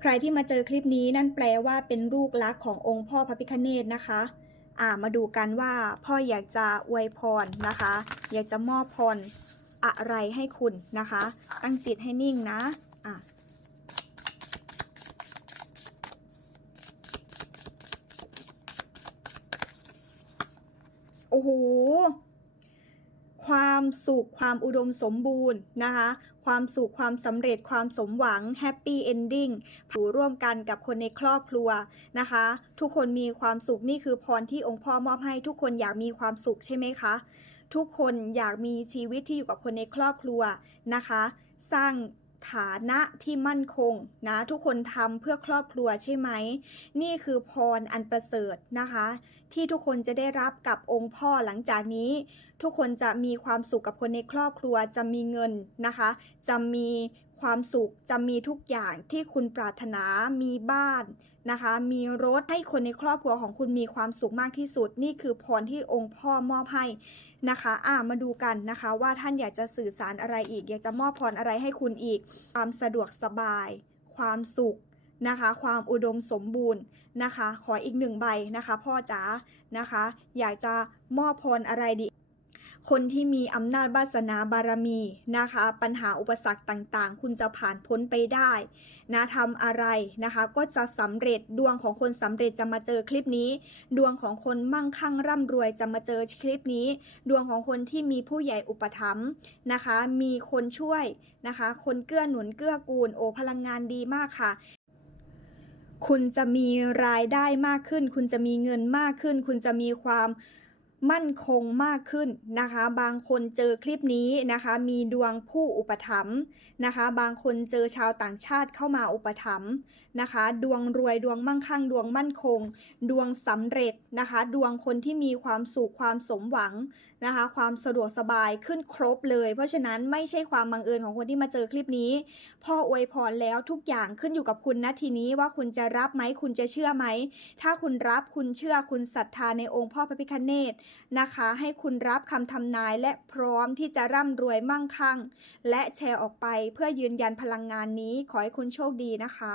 ใครที่มาเจอคลิปนี้นั่นแปลว่าเป็นลูกรักขององค์พ่อพระพิฆเนศนะคะอ่ามาดูกันว่าพ่ออยากจะอวยพรนะคะ อยากจะมอบพรอะไรให้คุณนะคะ ตั้งจิตให้นิ่งนะอะโอ้โห ความสุขความอุดมสมบูรณ์นะคะ ความสุขความสำเร็จความสมหวังแฮปปี้เอนดิ้งอยู่ร่วมกันกับคนในครอบครัวนะคะ ทุกคนมีความสุขนี่คือพรที่องค์พ่อมอบให้ทุกคนอยากมีความสุขใช่ไหมคะ ทุกคนอยากมีชีวิตที่อยู่กับคนในครอบครัวนะคะ สร้าง ฐานะที่มั่นคงนะทุกคนทำเพื่อครอบครัวใช่ไหม นี่คือพรอันประเสริฐนะคะ ที่ทุกคนจะได้รับกับองค์พ่อหลังจากนี้ ทุกคนจะมีความสุขกับคนในครอบครัวจะมีเงินนะคะ จะมี ความสุขจะมีทุกอย่างที่คุณปรารถนามีบ้านนะคะ มีรถให้คนในครอบครัวของคุณมีความสุขมากที่สุด นี่คือพรที่องค์พ่อมอบให้นะคะอ่ามาดูกันนะคะ ว่าท่านอยากจะสื่อสารอะไรอีก อยากจะมอบพรอะไรให้คุณอีก ความสะดวกสบาย ความสุขนะคะ ความอุดมสมบูรณ์นะคะ ขออีกหนึ่งใบนะคะ พ่อจ๋านะคะ อยากจะมอบพรอะไรดี คนที่มีอำนาจวาสนาบารมีนะคะ ปัญหาอุปสรรคต่างๆ คุณจะผ่านพ้นไปได้นะทำอะไรนะคะ ก็จะสำเร็จดวงของคนสำเร็จจะมาเจอคลิปนี้ ดวงของคนมั่งคั่งร่ำรวยจะมาเจอคลิปนี้ ดวงของคนที่มีผู้ใหญ่อุปถัมภ์นะคะ มีคนช่วยนะคะ คนเกื้อหนุนเกื้อกูลโอพลังงานดีมากค่ะคุณจะมีรายได้มากขึ้น คุณจะมีเงินมากขึ้น คุณจะมีความ มั่นคงมากขึ้นนะคะ บางคนเจอคลิปนี้นะคะ มีดวงผู้อุปถัมภ์นะคะ บางคนเจอชาวต่างชาติเข้ามาอุปถัมภ์นะคะ ดวงรวยดวงมั่งคั่งดวงมั่นคง ดวงสำเร็จนะคะ ดวงคนที่มีความสุขความสมหวังนะคะ ความสะดวกสบายขึ้นครบเลย เพราะฉะนั้นไม่ใช่ความบังเอิญของคนที่มาเจอคลิปนี้พ่ออวยพรแล้วทุกอย่างขึ้นอยู่กับคุณนะทีนี้ว่าคุณจะรับไหมคุณจะเชื่อไหมถ้าคุณรับคุณเชื่อคุณศรัทธาในองค์พ่อพระพิฆเนศนะคะ ให้คุณรับคำทำนายและพร้อมที่จะร่ำรวยมั่งคั่ง และแชร์ออกไปเพื่อยืนยันพลังงานนี้ขอให้คุณโชคดีนะคะ